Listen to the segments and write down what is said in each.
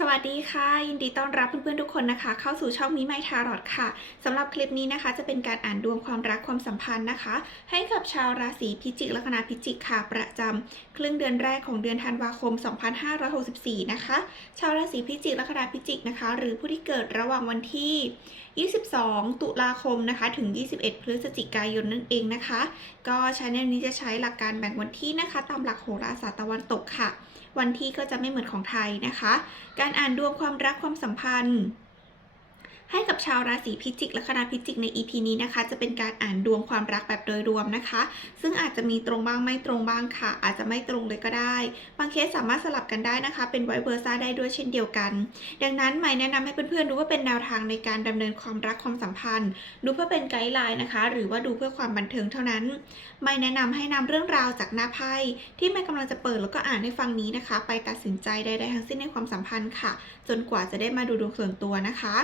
สวัสดีค่ะ ยินดีต้อนรับเพื่อนๆทุกคนนะคะ เข้าสู่ช่องมิไมทารอดค่ะสำหรับคลิปนี้นะคะ จะเป็นการอ่านดวงความรักความสัมพันธ์นะคะ ให้กับชาวราศีพิจิกลัคนาพิจิกค่ะ ประจำครึ่งเดือนแรกของเดือนธันวาคม 2564 นะคะ ชาวราศีพิจิกลัคนาพิจิกนะคะ หรือผู้ที่เกิดระหว่างวันที่ 22 ตุลาคมนะคะ ถึง 21 พฤศจิกายนนั่นเองนะคะ ก็ชาแนลนี้จะใช้หลักการแบ่งวันที่นะคะ ตามหลักโหราศาสตร์ตะวันตกค่ะ วันที่ก็จะไม่เหมือนของไทยนะคะ การอ่านดวงความรักความสัมพันธ์ ให้กับชาวราศีพิจิกและคณะพิจิกใน EP นี้นะคะ จะเป็นการอ่านดวงความรักแบบโดยรวมนะคะ ซึ่งอาจจะมีตรงบ้างไม่ตรงบ้างค่ะ อาจจะไม่ตรงเลยก็ได้ บางเคสสามารถสลับกันได้นะคะ เป็นไวเวอร์ซ่าได้ด้วยเช่นเดียวกัน ดังนั้นหม่แนะนำให้เพื่อนๆดูว่าเป็นแนวทางในการดำเนินความรักความสัมพันธ์ ดูเพื่อเป็นไกด์ไลน์นะคะ หรือว่าดูเพื่อความบันเทิงเท่านั้น ไม่แนะนำให้นำเรื่องราวจากหน้าไพ่ที่ไม่กำลังจะเปิดแล้วก็อ่านให้ฟังนี้นะคะ ไปตัดสินใจใดๆทั้งสิ้นในความสัมพันธ์ค่ะ จนกว่าจะได้มาดูดวงส่วนตัวนะคะ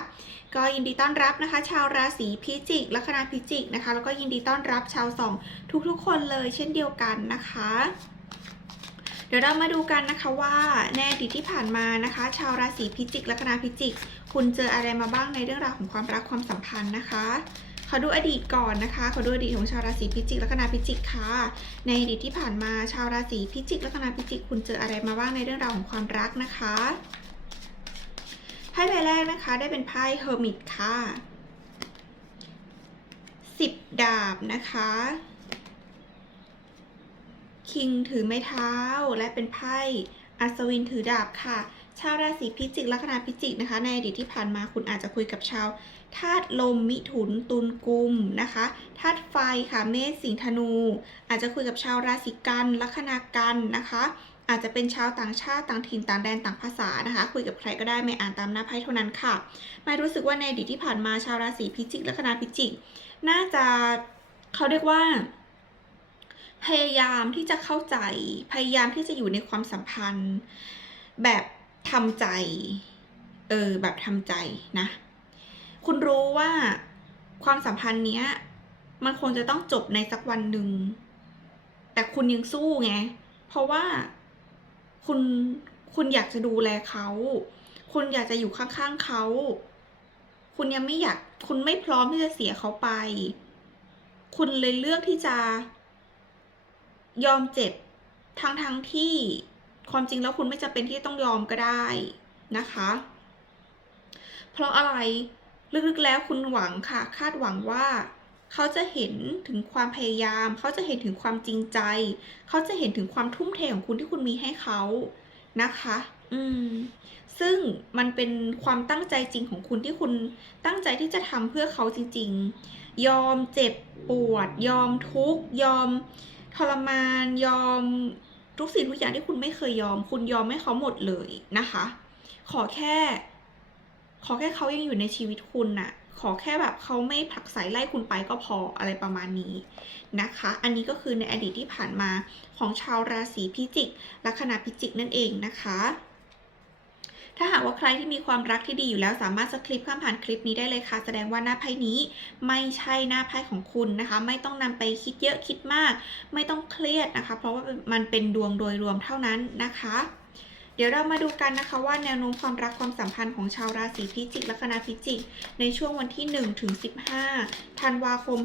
ก็ยินดีต้อนรับนะคะ ชาวราศีพิจิก ลัคนาพิจิกนะคะ แล้วก็ยินดีต้อนรับชาวสองทุกๆ คนเลยเช่นเดียวกันนะคะ เดี๋ยวเรามาดูกันนะคะว่าในอดีตที่ผ่านมานะคะ ชาวราศีพิจิก ลัคนาพิจิก คุณเจออะไรมาบ้างในเรื่องราวของความรักความสัมพันธ์นะคะขอดูอดีตก่อนนะคะขอดูอดีตของชาวราศีพิจิกลัคนาพิจิกค่ะ ในอดีตที่ผ่านมาชาวราศีพิจิกลัคนาพิจิก คุณเจออะไรมาบ้างในเรื่องราวของความรักนะคะ ไพ่ใบแรกนะคะ ได้เป็นไพ่เฮอร์มิตค่ะสิบดาบนะคะคิงถือไม้เท้าและเป็นไพ่อัศวินถือดาบค่ะ ชาวราศีพิจิกลัคนาพิจิกนะคะ ในอดีตที่ผ่านมาคุณอาจจะคุยกับชาวธาตุลมมิถุนตุลกุมนะคะธาตุไฟค่ะเมษสิงห์ธนู อาจจะคุยกับชาวราศีกันลัคนากันนะคะ อาจจะเป็นชาวต่างชาติต่างถิ่นต่างแดนต่างภาษานะคะ คุยกับใครก็ได้ไม่อ่านตามหน้าไพ่เท่านั้นค่ะไม่รู้สึกว่าในอดีตที่ผ่านมาชาวราศีพิจิก แลัคนาพิจิก น่าจะเขาเรียกว่า พยายามที่จะเข้าใจพยายามที่จะอยู่ในความสัมพันธ์ แบบทำใจ เออแบบทำใจนะ คุณรู้ว่าความสัมพันธ์เนี้ย มันคงจะต้องจบในสักวันหนึ่งแต่คุณยังสู้ไง เพราะว่า คุณคุณอยากจะดูแลเขา คุณอยากจะอยู่ข้างๆเขา คุณยังไม่อยาก คุณไม่พร้อมที่จะเสียเขาไป คุณเลยเลือกที่จะ ยอมเจ็บทั้งทั้งที่ความจริงแล้วคุณไม่จำเป็นที่ต้องยอมก็ได้นะคะ เพราะอะไรลึกๆแล้วคุณหวังค่ะ คาดหวังว่า เขาจะเห็นถึงความพยายาม เขาจะเห็นถึงความจริงใจ เขาจะเห็นถึงความทุ่มเทของคุณที่คุณมีให้เขานะคะ อืม ซึ่งมันเป็นความตั้งใจจริงของคุณที่คุณตั้งใจที่จะทำเพื่อเขาจริง ๆ ยอมเจ็บปวด ยอมทุกข์ ยอมทรมาน ยอมทุกสิ่งทุกอย่างที่คุณไม่เคยยอม คุณยอมให้เขาหมดเลยนะคะ ขอแค่ ขอแค่เขายังอยู่ในชีวิตคุณน่ะ ขอแค่แบบเขาไม่ผลักไสไล่คุณไปก็พออะไรประมาณนี้นะคะ อันนี้ก็คือในอดีตที่ผ่านมาของชาวราศีพิจิก ลัคนาพิจิกนั่นเองนะคะ ถ้าหากว่าใครที่มีความรักที่ดีอยู่แล้วสามารถสคริปข้ามผ่านคลิปนี้ได้เลยค่ะ แสดงว่าหน้าไพ่นี้ไม่ใช่หน้าไพ่ของคุณนะคะ ไม่ต้องนำไปคิดเยอะคิดมาก ไม่ต้องเครียดนะคะ เพราะว่ามันเป็นดวงโดยรวมเท่านั้นนะคะ เดี๋ยวเรามาดูกันนะคะว่าแนวโน้มความรักความสัมพันธ์ของชาวราศีพิจิก ลัคนาพิจิก ในช่วงวันที่1ถึง15ธันวาคม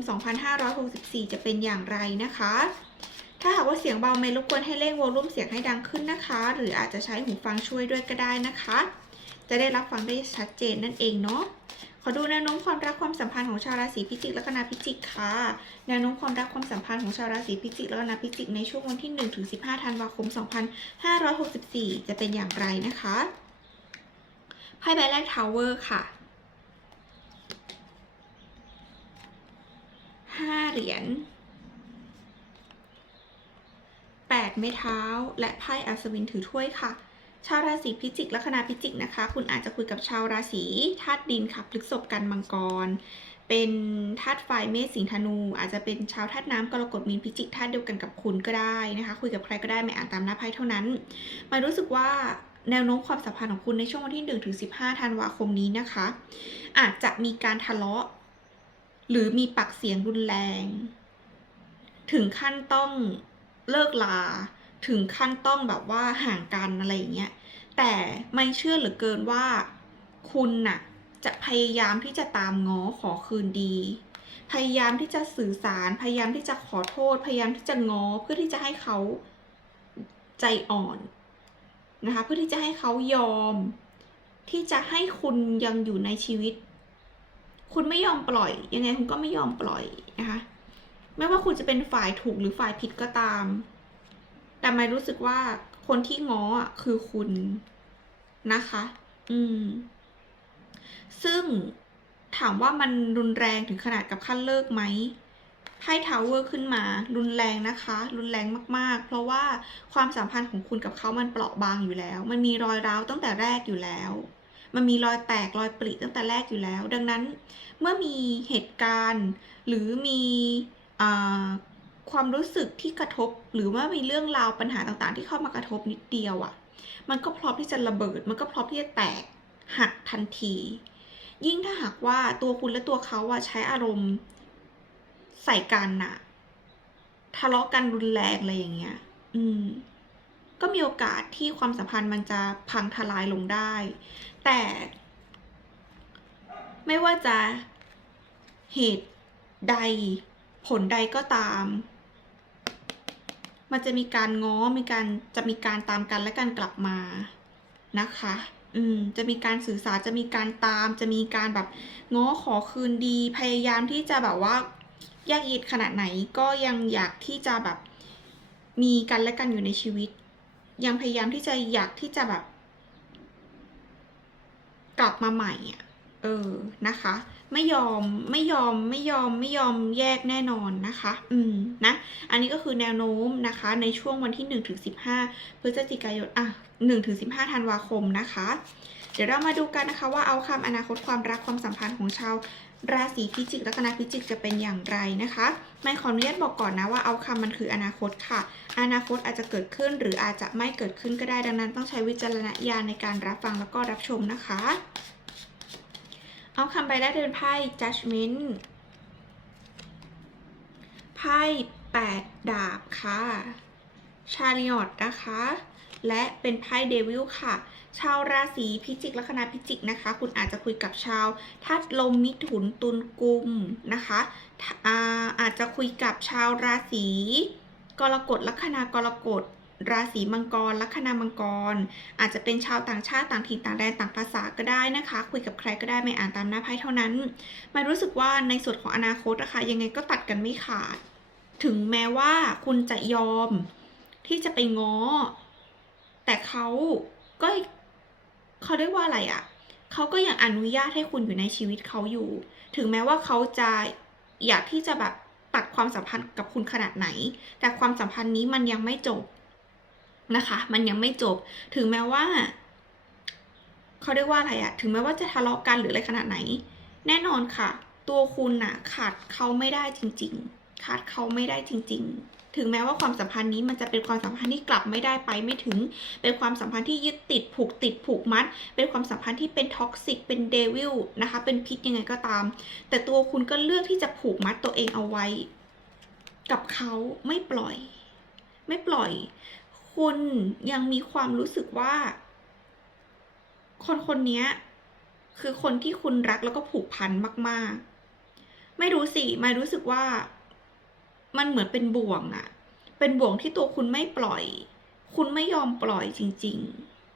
2564 จะเป็นอย่างไรนะคะ ถ้าหากว่าเสียงเบาไม่รบกวนให้เร่งวอลลุ่มเสียงให้ดังขึ้นนะคะ หรืออาจจะใช้หูฟังช่วยด้วยก็ได้นะคะ จะได้รับฟังได้ชัดเจนนั่นเองเนาะ อดูแนวโน้มความรักความสัมพันธ์ของชาวราศีพิจิกและคณะพิจิกค่ะแนวโน้มความรักความสัมพันธ์ของชาวราศีพิจิกและคณะพิจิกในช่วงวันที่1ถึง15ธันวาคม 2564 จะเป็นอย่างไรนะคะไพ่ใบแรกทาวเวอร์ค่ะห้าเหรียญแปดไม้เท้า และไพ่อัศวินถือถ้วยค่ะ ชาวราศีพิจิกละคณะพิจิกนะคะ คุณอาจจะคุยกับชาวราศีธาตุดินค่ะพฤษภกันมังกร เป็นธาตุไฟเมษสิงห์ธนู อาจจะเป็นชาวธาตุน้ำกรกฎมีนพิจิกธาตุเดียวกันกับคุณก็ได้นะคะ คุยกับใครก็ได้ไม่อ่านตามหน้าไพ่เท่านั้นมารู้สึกว่าแนวโน้มความสัมพันธ์ของคุณในช่วงวันที่1ถึง15ธันวาคมนี้นะคะ อาจจะมีการทะเลาะ หรือมีปากเสียงรุนแรง ถึงขั้นต้องเลิกลา ถึงขั้นต้องแบบว่าห่างกันอะไรอย่างเงี้ยแต่ไม่เชื่อเหลือเกินว่าคุณน่ะจะพยายามที่จะตามง้อขอคืนดี พยายามที่จะสื่อสาร พยายามที่จะขอโทษ พยายามที่จะง้อเพื่อที่จะให้เขาใจอ่อนนะคะเพื่อที่จะให้เขายอม ที่จะให้คุณยังอยู่ในชีวิต คุณไม่ยอมปล่อย ยังไงคุณก็ไม่ยอมปล่อยนะคะไม่ว่าคุณจะเป็นฝ่ายถูกหรือฝ่ายผิดก็ตาม แต่ไม่รู้สึกว่าคนที่ง้ออะคือคุณนะคะ อืม ซึ่งถามว่ามันรุนแรงถึงขนาดกับขั้นเลิกไหมไพ่ทาวเวอร์ขึ้นมา รุนแรงนะคะ รุนแรงมาก ๆ เพราะว่าความสัมพันธ์ของคุณกับเขามันเปราะบางอยู่แล้ว มันมีรอยร้าวตั้งแต่แรกอยู่แล้ว มันมีรอยแตกรอยปริตั้งแต่แรกอยู่แล้ว ดังนั้นเมื่อมีเหตุการณ์ หรือมีอ ความรู้สึกที่กระทบ หรือว่ามีเรื่องราวปัญหาต่างๆ ที่เข้ามากระทบนิดเดียวอะ่ะ มันก็พร้อมที่จะระเบิด มันก็พร้อมที่จะแตกหักทันที ยิ่งถ้าหากว่าตัวคุณและตัวเขาอะใช้อารมณ์ใส่กันน่ะทะเลาะกันรุนแรงอะไรอย่างเงี้ย อืม ก็มีโอกาสที่ความสัมพันธ์มันจะพังทลายลงได้ แต่ ไม่ว่าจะเหตุใดผลใดก็ตาม มันจะมีการง้อมีการจะมีการตามกันและการกลับมานะคะ อืม จะมีการสื่อสารจะมีการตาม จะมีการแบบง้อขอคืนดี พยายามที่จะแบบว่ายากเย็นขนาดไหนก็ยังอยากที่จะแบบมีกันและกันอยู่ในชีวิต ยังพยายามที่จะอยากที่จะแบบ กลับมาใหม่อะ เออ นะคะ ไม่ยอมไม่ยอมไม่ยอมไม่ยอมแยกแน่นอนนะคะ อืมนะอันนี้ก็คือแนวโน้มนะคะ ในช่วงวันที่1ถึง15พฤศจิกายนอะ1ถึง15ธันวาคมนะคะ เดี๋ยวเรามาดูกันนะคะว่าเอาคำอนาคตความรักความสัมพันธ์ของชาวราศีพิจิกและคณะพิจิกจะเป็นอย่างไรนะคะไม่ขออนุญาตบอกก่อนนะว่าเอาคำมันคืออนาคตค่ะ อนาคตอาจจะเกิดขึ้นหรืออาจจะไม่เกิดขึ้นก็ได้ดังนั้น ต้องใช้วิจารณญาณในการรับฟังแล้วก็รับชมนะคะ เอาคำใบแรกเป็นไพ่ judgment ไพ่แปดดาบค่ะ ชาริออตนะคะ และเป็นไพ่เดวิลค่ะ ชาวราศีพิจิกลัคนาพิจิกนะคะ คุณอาจจะคุยกับชาวธาตุลมมิถุนตุลกุมนะคะอาอาจจะคุยกับชาวราศีกรกฎลัคนากรกฎ ราศีมังกร ลัคนามังกร อาจจะเป็นชาวต่างชาติต่างถิ่นต่างแดนต่างภาษาก็ได้นะคะ คุยกับใครก็ได้ไม่อ่านตามหน้าไพ่เท่านั้นมันรู้สึกว่าในส่วนของอนาคตนะคะยังไงก็ตัดกันไม่ขาด ถึงแม้ว่าคุณจะยอมที่จะไปง้อ แต่เขาก็เขาเรียกว่าอะไรอะ่ะเขาก็ยังอนุญาตให้คุณอยู่ในชีวิตเขาอยู่ ถึงแม้ว่าเขาจะอยากที่จะแบบตัดความสัมพันธ์กับคุณขนาดไหน แต่ความสัมพันธ์นี้มันยังไม่จบ นะคะ มันยังไม่จบถึงแม้ว่าเขาเรียกว่าอะไรอะถึงแม้ว่าจะทะเลาะกันหรืออะไรขนาดไหน แน่นอนค่ะ ตัวคุณน่ะขาดเขาไม่ได้จริง ๆ ขาดเขาไม่ได้จริง ๆ ถึงแม้ว่าความสัมพันธ์นี้มันจะเป็นความสัมพันธ์ที่กลับไม่ได้ไปไม่ถึง เป็นความสัมพันธ์ที่ยึดติดผูกติดผูกมัด เป็นความสัมพันธ์ที่เป็นท็อกซิกเป็นเดวิลนะคะ เป็นพิษยังไงก็ตาม แต่ตัวคุณก็เลือกที่จะผูกมัดตัวเองเอาไว้ กับเขาไม่ปล่อย ไม่ปล่อย คุณยังมีความรู้สึกว่า คนคนนี้คือคนที่คุณรักแล้วก็ผูกพันมาก ๆ ไม่รู้สิไม่รู้สึกว่า มันเหมือนเป็นบ่วงอะเป็นบ่วงที่ตัวคุณไม่ปล่อย คุณไม่ยอมปล่อยจริง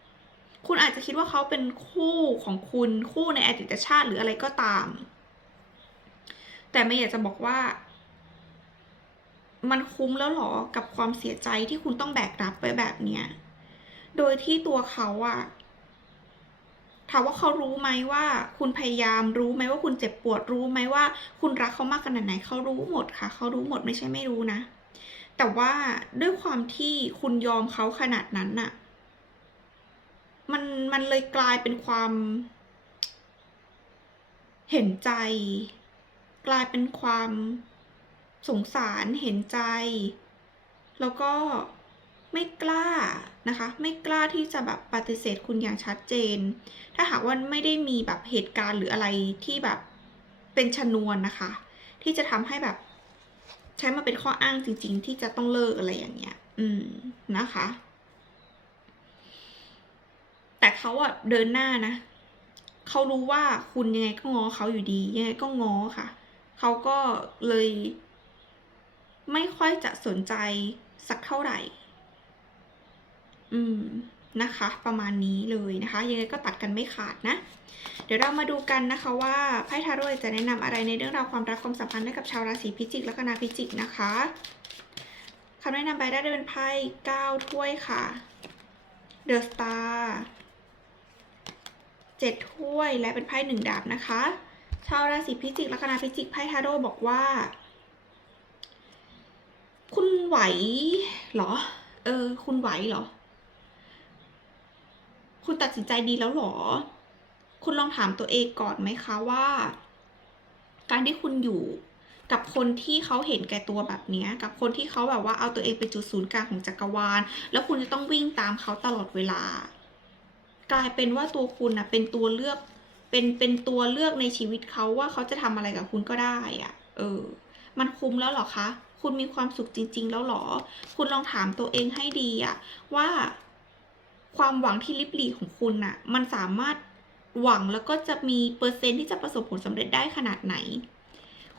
ๆ คุณอาจจะคิดว่าเขาเป็นคู่ของคุณคู่ในอดีตชาติหรืออะไรก็ตาม แต่ไม่อยากจะบอกว่า มันคุ้มแล้วหรอกับความเสียใจที่คุณต้องแบกรับไปแบบเนี้ย โดยที่ตัวเขาอะถามว่าเขารู้ไหมว่า คุณพยายามรู้ไหมว่าคุณเจ็บปวดรู้ไหมว่า คุณรักเขามากขนาดไหนเขารู้หมดค่ะ เขารู้หมดไม่ใช่ไม่รู้นะ แต่ว่าด้วยความที่คุณยอมเขาขนาดนั้นน่ะ มันมันเลยกลายเป็นความ เห็นใจ กลายเป็นความ สงสารเห็นใจ แล้วก็ไม่กล้านะคะ ไม่กล้าที่จะแบบปฏิเสธคุณอย่างชัดเจน ถ้าหากว่าไม่ได้มีแบบเหตุการณ์หรืออะไรที่แบบเป็นชนวนนะคะ ที่จะทำให้แบบใช้มาเป็นข้ออ้างจริง ๆ ที่จะต้องเลิกอะไรอย่างเงี้ย อืมนะคะ แต่เขาอะเดินหน้านะเขารู้ว่าคุณยังไงก็ง้อเขาอยู่ดี ยังไงก็ง้อค่ะ เขาก็เลย ไม่ค่อยจะสนใจสักเท่าไหร่ อืมนะคะ ประมาณนี้เลยนะคะ ยังไงก็ตัดกันไม่ขาดนะ เดี๋ยวเรามาดูกันนะคะว่าไพ่ทาโร่จะแนะนำอะไรในเรื่องราวความรักความสัมพันธ์ให้กับชาวราศีพิจิกและก็นาพิจิกนะคะคำแนะนำใบได้เป็นไพ่เก้าถ้วยค่ะ The Star เจ็ดถ้วยและเป็นไพ่หนึ่งดาบนะคะ ชาวราศีพิจิกและก็นาพิจิกไพ่ทาโร่บอกว่า คุณไหวเหรอ เออ คุณไหวเหรอ คุณตัดสินใจดีแล้วเหรอ คุณลองถามตัวเองก่อนไหมคะว่า การที่คุณอยู่กับคนที่เขาเห็นแก่ตัวแบบนี้กับคนที่เขาแบบว่าเอาตัวเองเป็นจุดศูนย์กลางของจักรวาล แล้วคุณจะต้องวิ่งตามเขาตลอดเวลา กลายเป็นว่าตัวคุณนะเป็นตัวเลือกเป็นเป็นตัวเลือกในชีวิตเขาว่าเขาจะทำอะไรกับคุณก็ได้อะเออ มันคุ้มแล้วเหรอคะ คุณมีความสุขจริง ๆ แล้วหรอ คุณลองถามตัวเองให้ดีอะว่าความหวังที่ลิบหลีของคุณน่ะ มันสามารถหวังแล้วก็จะมีเปอร์เซ็นต์ที่จะประสบผลสำเร็จได้ขนาดไหน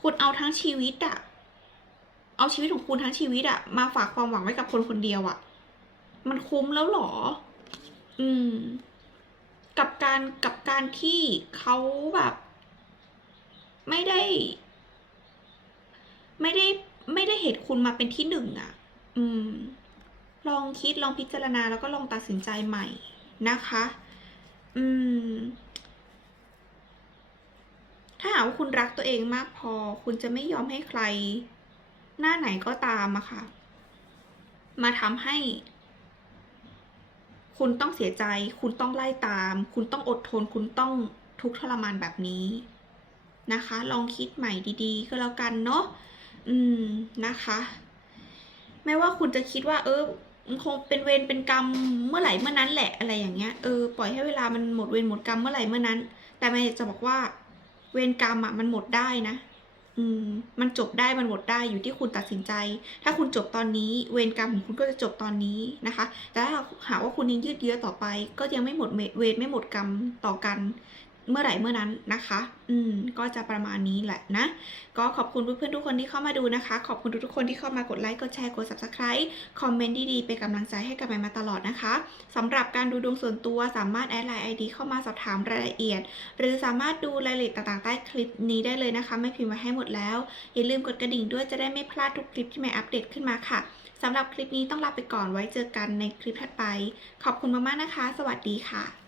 คุณเอาทั้งชีวิตอะเอาชีวิตของคุณทั้งชีวิตอะมาฝากความหวังไว้กับคนคนเดียวอะมันคุ้มแล้วหรอ อืม กับการกับการที่เขาแบบ ไม่ได้ ไม่ได้ ไม่ได้เห็นคุณมาเป็นที่หนึ่งอะอืม ลองคิดลองพิจารณาแล้วก็ลองตัดสินใจใหม่นะคะ อืม ถ้าหากว่าคุณรักตัวเองมากพอ คุณจะไม่ยอมให้ใคร หน้าไหนก็ตามอะค่ะ มาทำให้ คุณต้องเสียใจ คุณต้องไล่ตาม คุณต้องอดทน คุณต้องทุกข์ทรมานแบบนี้นะคะ ลองคิดใหม่ดี ๆ ก็แล้วกันเนาะ อืมนะคะไม่ว่าคุณจะคิดว่า เออมันคงเป็นเวรเป็นกรรมเมื่อไหร่เมื่อนั้นแหละอะไรอย่างเงี้ยเออปล่อยให้เวลามันหมดเวรหมดกรรมเมื่อไหร่เมื่อนั้น แต่ไม่จะบอกว่าเวรกรรมอะมันหมดได้นะ อืม มันจบได้มันหมดได้อยู่ที่คุณตัดสินใจ ถ้าคุณจบตอนนี้ เวรกรรมของคุณก็จะจบตอนนี้นะคะ แต่ถ้าหากว่าคุณยังยืดเยื้อต่อไป ก็ยังไม่หมดเวรไม่หมดกรรมต่อกัน เมื่อไหร่เมื่อนั้นนะคะ อืม ก็จะประมาณนี้แหละนะ ก็ขอบคุณเพื่อนๆทุกคนที่เข้ามาดูนะคะ ขอบคุณทุกๆคนที่เข้ามากดไลค์ กดแชร์ กด subscribe คอมเมนต์ดีๆ เป็นกำลังใจให้กับแม่มาตลอดนะคะ สำหรับการดูดวงส่วนตัวสามารถแอดไลน์ ID เข้ามาสอบถามรายละเอียด หรือสามารถดูรายละเอียดต่างๆ ใต้คลิปนี้ได้เลยนะคะ ไม่พิมพ์ไว้ให้หมดแล้ว อย่าลืมกดกระดิ่งด้วยจะได้ไม่พลาดทุกคลิปที่แม่อัปเดตขึ้นมาค่ะสำหรับคลิปนี้ต้องลาไปก่อนไว้เจอกันในคลิปถัดไป ขอบคุณมากๆนะคะ สวัสดีค่ะ